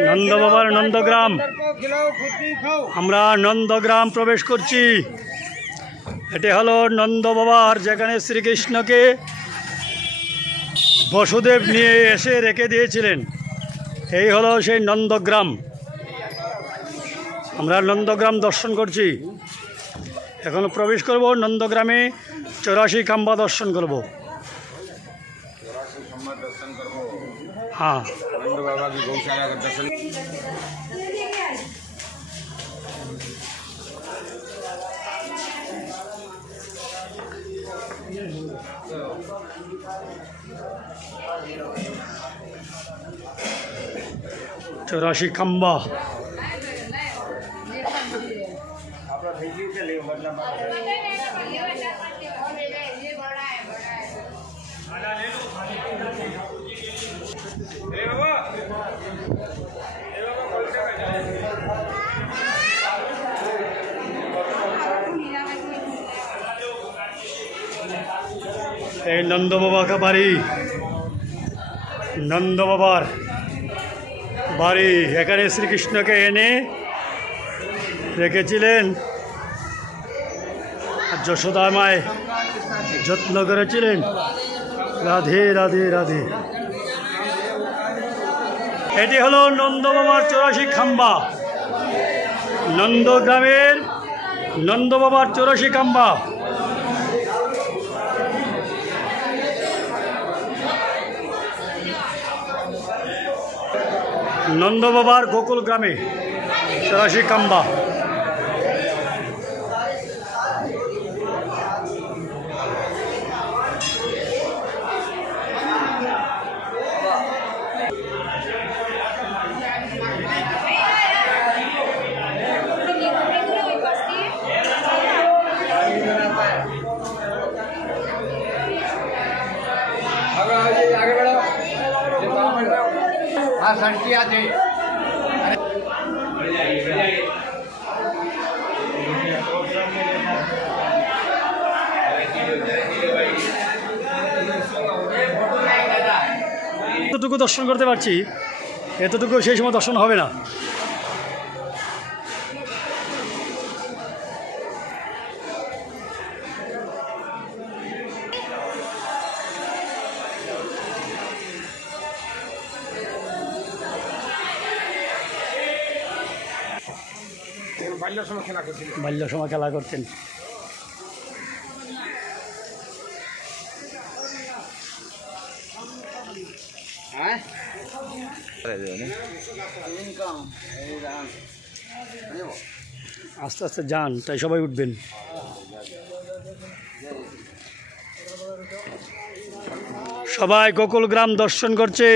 নন্দ বাবার নন্দগ্রাম। আমরা নন্দগ্রাম প্রবেশ করছি। এটি হলো নন্দ বাবার, যেখানে শ্রীকৃষ্ণকে বসুদেব নিয়ে এসে রেখে দিয়েছিলেন। এই হলো সেই নন্দগ্রাম। আমরা নন্দগ্রাম দর্শন করছি। এখন প্রবেশ করব নন্দগ্রামে, 84 খাম্বা দর্শন করব। हाँ नंद बाबा की गौशाला का दर्शन। चौरासी खम्बा। এই নন্দ বাবা का বাড়ি, নন্দ বাবার বাড়ি। এখানে শ্রীকৃষ্ণকে এনে রেখেছিলেন, যশোদা মায় যত্ন করেছিলেন। রাধে রাধে রাধে। এটি হলো নন্দ বাবার 84 খাম্বা। নন্দগ্রামের নন্দ বাবার 84 খাম্বা। নন্দ বাবার গোকুল গ্রামে 84 খাম্বা। हाँ सड़किया थे। এতটুকু দর্শন করতে পারছি, এতটুকু সেই সময় দর্শন হবে না। বাল্য সময় খেলা করতেন। আস্তে আস্তে যান, তাই সবাই উঠবেন। সবাই গোকুল গ্রাম দর্শন করছে।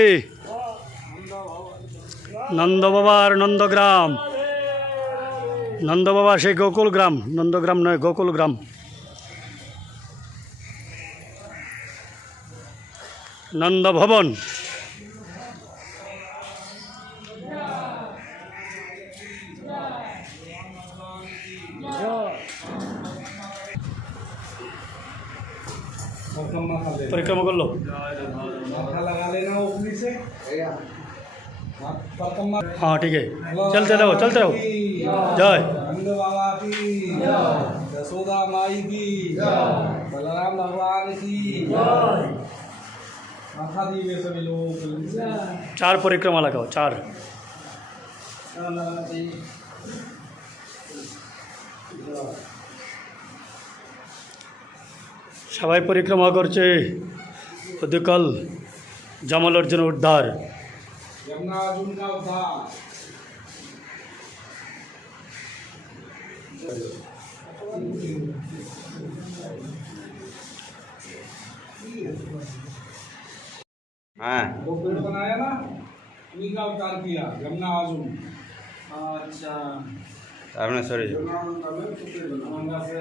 নন্দ বাবার নন্দগ্রাম, নন্দ বাবার সেই গোকুল গ্রাম, নন্দগ্রাম নয়, গোকুল গ্রাম। নন্দ ভবন। परिक्रमा कर लो। हाँ ठीक है, चलते रहो चलते रहो। जय नंद बाबा की, यशोदा माई की, बलराम भगवान की। माथा दीजिए सभी लोग। 4 परिक्रमा लगाओ, 4। সবাই পরিক্রমা করছে। অধিকাল জামাল অর্জুন উদ্ধার। यमुना अर्जुन का उद्धार। हाँ वो पेड़ बनाया ना, उन्हीं का उद्धार किया यमुना अर्जुन। अच्छा आपने सॉरी गंगा से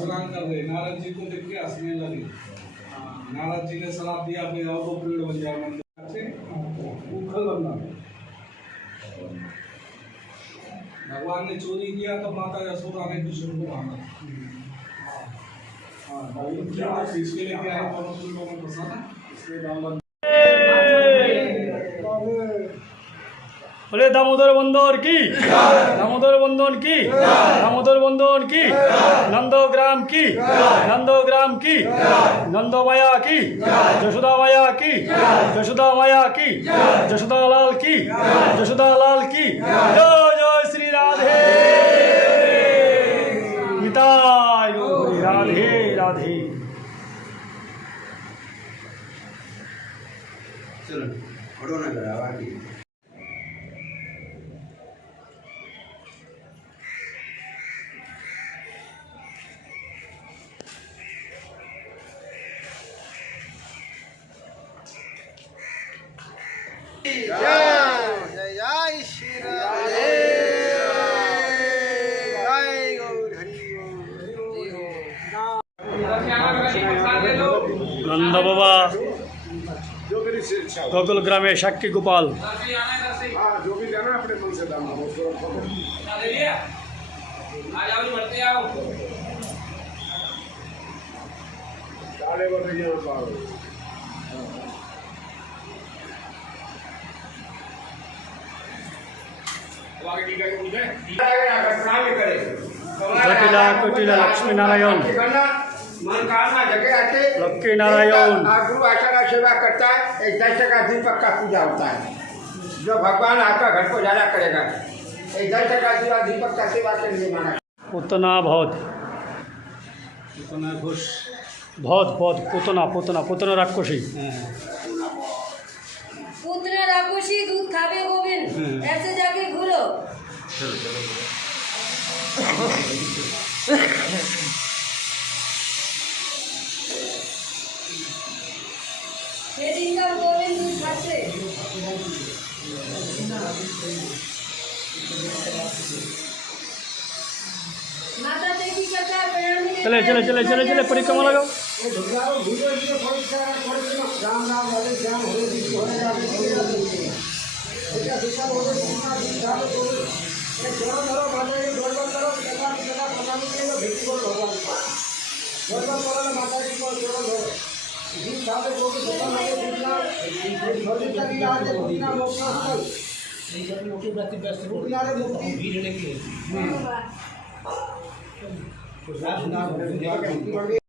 स्नान कर रहे, नारद जी को देख के हंसने लगे। नारद जी ने सलाह दिया कि आओ वो पेड़ बन जाए मंदिर से, उखल बनना। भगवान ने चोरी किया तो माता यशोदा ने कृष्ण को माना। इसके लिए क्या है, दोनों को फंसा था, इसलिए বলে দামোদর বন্দর কি, দামোদর বন্দন কি, দামোদর বন্দন কি, নন্দগ্রাম কি, নন্দগ্রাম কি, নন্দমায়া কি, যশোদা মায়া কি, যশোদা মায়া কি, যশোদা লাল কি, যশোদা লাল কি, জয় জয় শ্রী রাধে নিতাই গৌর রাধে রাধে। चलो हटो ना करा आवाज की নন্দ বাবা गोकुल ग्रामे साक्षी गोपाल जो भी जाना अपने मन से दाम जटिला कुटिला लक्ष्मी नारायण मनोकामना जगह आते लक्ष्मी नारायण गुरु आचार्य सेवा करता है। एक 10 टका दीपक का पूजा होता है जो भगवान आपका घर को ज्यादा करेगा। एक 10 टका दीपक का सेवा के लिए माना। पुतना भौत भौत भौत पुतना पुतना पुतना राक्षसी पुत्र राक्षसी दूध खावे गोविंद ऐसे जाके घूरो। ये दिन का गोविंद दूध खाते माता देखी करता है प्रणाम नहीं चले चले चले चले चले परिक्रमा लगाओ मुक्ति